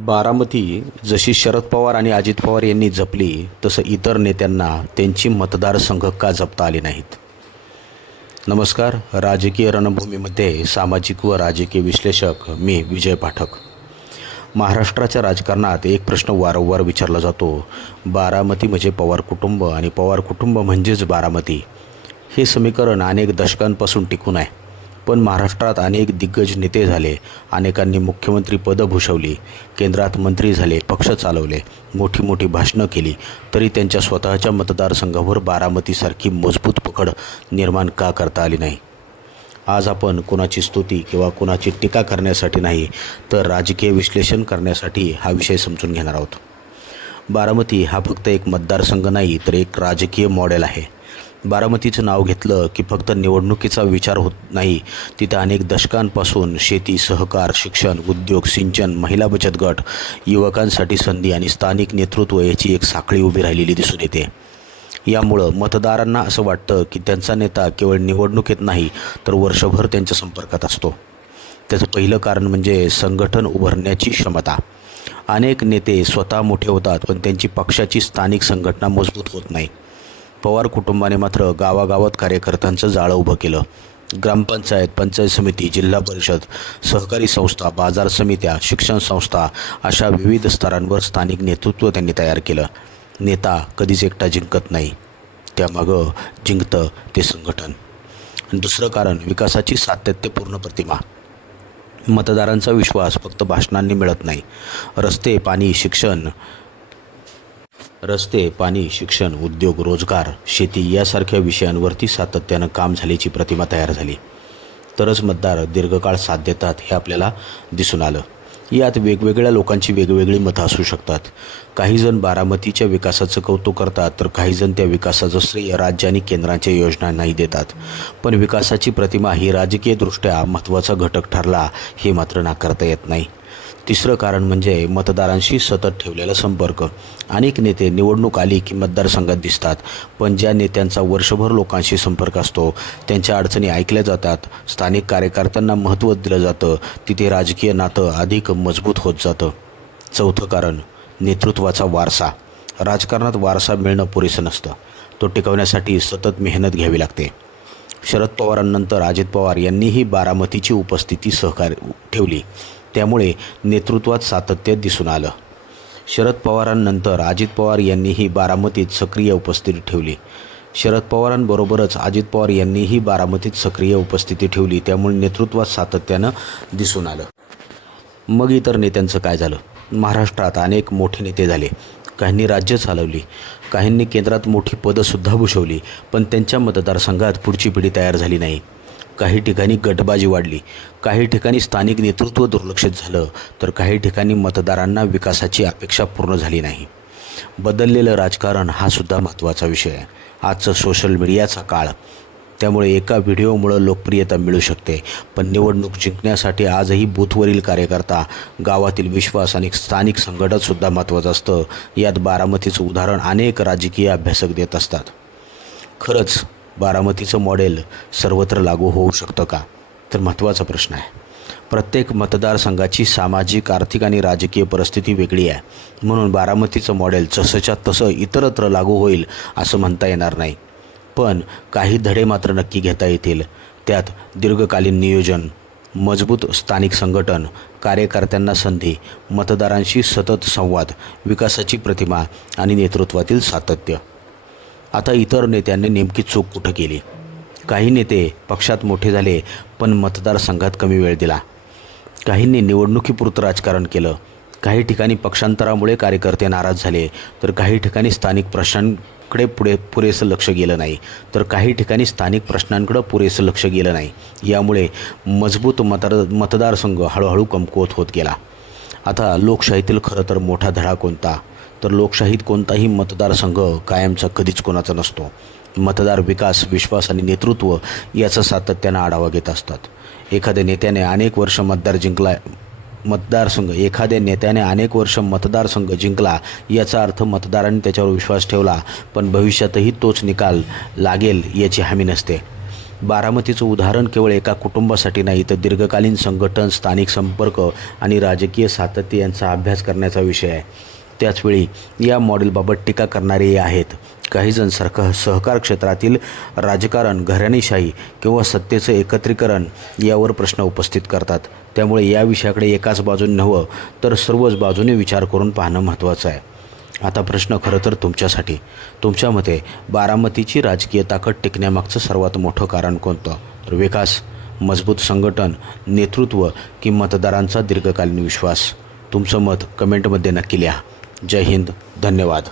बारामती जशी शरद पवार आणि अजित पवार यांनी जपली तसं इतर नेत्यांना त्यांची मतदारसंघ का जपता आली नाहीत. नमस्कार. राजकीय रणभूमीमध्ये सामाजिक व राजकीय विश्लेषक मी विजय पाठक. महाराष्ट्राच्या राजकारणात एक प्रश्न वारंवार विचारला जातो. बारामती म्हणजे पवार कुटुंब आणि पवार कुटुंब म्हणजेच बारामती. हे समीकरण अनेक दशकांपासून टिकून आहे. पण महाराष्ट्रात अनेक दिग्गज नेते झाले, अनेकांनी मुख्यमंत्री पदं भूषवली, केंद्रात मंत्री झाले, पक्ष चालवले, मोठी मोठी भाषणं केली, तरी त्यांच्या स्वतःच्या मतदारसंघावर बारामतीसारखी मजबूत पकड निर्माण का करता आली नाही. आज आपण कुणाची स्तुती किंवा कुणाची टीका करण्यासाठी नाही, तर राजकीय विश्लेषण करण्यासाठी हा विषय समजून घेणार आहोत. बारामती हा फक्त एक मतदारसंघ नाही, तर एक राजकीय मॉडेल आहे. बारामतीचं नाव घेतलं की फक्त निवडणुकीचा विचार होत नाही. तिथं अनेक दशकांपासून शेती, सहकार, शिक्षण, उद्योग, सिंचन, महिला बचत गट, युवकांसाठी संधी आणि स्थानिक नेतृत्व याची एक साखळी उभी राहिलेली दिसून येते. यामुळं मतदारांना असं वाटतं की त्यांचा नेता केवळ निवडणुकीत नाही, तर वर्षभर त्यांच्या संपर्कात असतो. त्याचं पहिलं कारण म्हणजे संघटन उभारण्याची क्षमता. अनेक नेते स्वतः मोठे होतात, पण त्यांची पक्षाची स्थानिक संघटना मजबूत होत नाही. पवार कुटुंबाने मात्र गावागावात कार्यकर्त्यांचं जाळं उभं केलं. ग्रामपंचायत, पंचायत समिती, जिल्हा परिषद, सहकारी संस्था, बाजार समित्या, शिक्षण संस्था अशा विविध स्तरांवर स्थानिक नेतृत्व त्यांनी तयार केलं. नेता कधीच एकटा जिंकत नाही, त्यामागं जिंकतं ते संघटन. दुसरं कारण विकासाची सातत्यपूर्ण प्रतिमा. मतदारांचा विश्वास फक्त भाषणांनी मिळत नाही. रस्ते, पाणी, शिक्षण, उद्योग, रोजगार, शेती यासारख्या विषयांवरती सातत्यानं काम झाल्याची प्रतिमा तयार झाली, तरच मतदार दीर्घकाळ साथ देतात हे आपल्याला दिसून आलं. यात वेगवेगळ्या लोकांची वेगवेगळी मतं असू शकतात. काहीजण बारामतीच्या विकासाचं कौतुक करतात, तर काहीजण त्या विकासाचं श्रेय राज्य आणि केंद्राच्या योजनांनाही देतात. पण विकासाची प्रतिमा ही राजकीयदृष्ट्या महत्त्वाचा घटक ठरला हे मात्र नाकारता येत नाही. तिसरं कारण म्हणजे मतदारांशी सतत ठेवलेला संपर्क. अनेक नेते निवडणूक आली की मतदारसंघात दिसतात, पण ज्या नेत्यांचा वर्षभर लोकांशी संपर्क असतो, त्यांच्या अडचणी ऐकल्या जातात, स्थानिक कार्यकर्त्यांना महत्त्व दिलं जातं, तिथे राजकीय नातं अधिक मजबूत होत जातं. चौथं कारण नेतृत्वाचा वारसा. राजकारणात वारसा मिळणं पुरेसं नसतं, तो टिकवण्यासाठी सतत मेहनत घ्यावी लागते. शरद पवारांनंतर अजित पवार यांनीही बारामतीची उपस्थिती सहकार्य ठेवली, त्यामुळे नेतृत्वात सातत्य दिसून आलं. शरद पवारांनंतर अजित पवार यांनीही बारामतीत सक्रिय उपस्थिती ठेवली. शरद पवारांबरोबरच अजित पवार यांनीही बारामतीत सक्रिय उपस्थिती ठेवली, त्यामुळे नेतृत्वात सातत्यानं दिसून आलं. मग इतर नेत्यांचं काय झालं? महाराष्ट्रात अनेक मोठे नेते झाले. काहींनी राज्य चालवली, काहींनी केंद्रात मोठी पदंसुद्धा भूषवली, पण त्यांच्या मतदारसंघात पुढची पिढी तयार झाली नाही. काही ठिकाणी गटबाजी वाढली, काही ठिकाणी स्थानिक नेतृत्व दुर्लक्षित झालं, तर काही ठिकाणी मतदारांना विकासाची अपेक्षा पूर्ण झाली नाही. बदललेलं राजकारण हा सुद्धा महत्त्वाचा विषय आहे. आजचं सोशल मीडियाचा काळ, त्यामुळे एका व्हिडिओमुळं लोकप्रियता मिळू शकते, पण निवडणूक जिंकण्यासाठी आजही बूथवरील कार्यकर्ता, गावातील विश्वास आणि स्थानिक संघटनसुद्धा महत्त्वाचं असतं. यात बारामतीचं उदाहरण अनेक राजकीय अभ्यासक देत असतात. खरंच बारामतीचं मॉडेल सर्वत्र लागू होऊ शकतं का? तर महत्त्वाचा प्रश्न आहे. प्रत्येक मतदारसंघाची सामाजिक, आर्थिक आणि राजकीय परिस्थिती वेगळी आहे. म्हणून बारामतीचं मॉडेल जसंच्या तसं इतरत्र लागू होईल असं म्हणता येणार नाही. पण काही धडे मात्र नक्की घेता येतील. त्यात दीर्घकालीन नियोजन, मजबूत स्थानिक संघटन, कार्यकर्त्यांना संधी, मतदारांशी सतत संवाद, विकासाची प्रतिमा आणि नेतृत्वातील सातत्य. आता इतर नेत्यांनी नेमकी चूक कुठं केली? काही नेते पक्षात मोठे झाले, पण मतदारसंघात कमी वेळ दिला. काहींनी निवडणुकीपुरतं राजकारण केलं. काही ठिकाणी पक्षांतरामुळे कार्यकर्ते नाराज झाले, तर काही ठिकाणी स्थानिक प्रश्नांकडे पुरेसं लक्ष गेलं नाही, पुरेसं लक्ष गेलं नाही. यामुळे मजबूत मतदारसंघ हळूहळू कमकुवत होत गेला. आता लोकशाहीतील खरं तर मोठा धडा कोणता? तर लोकशाहीत कोणताही मतदारसंघ कायमचा कधीच कोणाचा नसतो. मतदार विकास, विश्वास आणि नेतृत्व याचा सातत्यानं आढावा घेत असतात. एखाद्या नेत्याने अनेक वर्ष मतदारसंघ जिंकला याचा अर्थ मतदारांनी त्याच्यावर विश्वास ठेवला, पण भविष्यातही तोच निकाल लागेल याची हमी नसते. बारामतीचं उदाहरण केवळ एका कुटुंबासाठी नाही तर दीर्घकालीन संघटन, स्थानिक संपर्क आणि राजकीय सातत्य यांचा अभ्यास करण्याचा विषय आहे. त्याचवेळी या मॉडेलबाबत टीका करणारेही आहेत. काहीजण सहकार क्षेत्रातील राजकारण, घराणेशाही किंवा सत्तेचं एकत्रीकरण यावर प्रश्न उपस्थित करतात. त्यामुळे या विषयाकडे एकाच बाजूने नव्हे तर सर्वच बाजूने विचार करून पाहणं महत्त्वाचं आहे. आता प्रश्न खरं तर तुमच्यासाठी. तुमच्या मते बारामतीची राजकीय ताकद टिकण्यामागचं सर्वात मोठं कारण कोणतं? तर विकास, मजबूत संघटन, नेतृत्व की मतदारांचा दीर्घकालीन विश्वास? तुमचं मत कमेंटमध्ये नक्की लिहा. जय हिंद, धन्यवाद.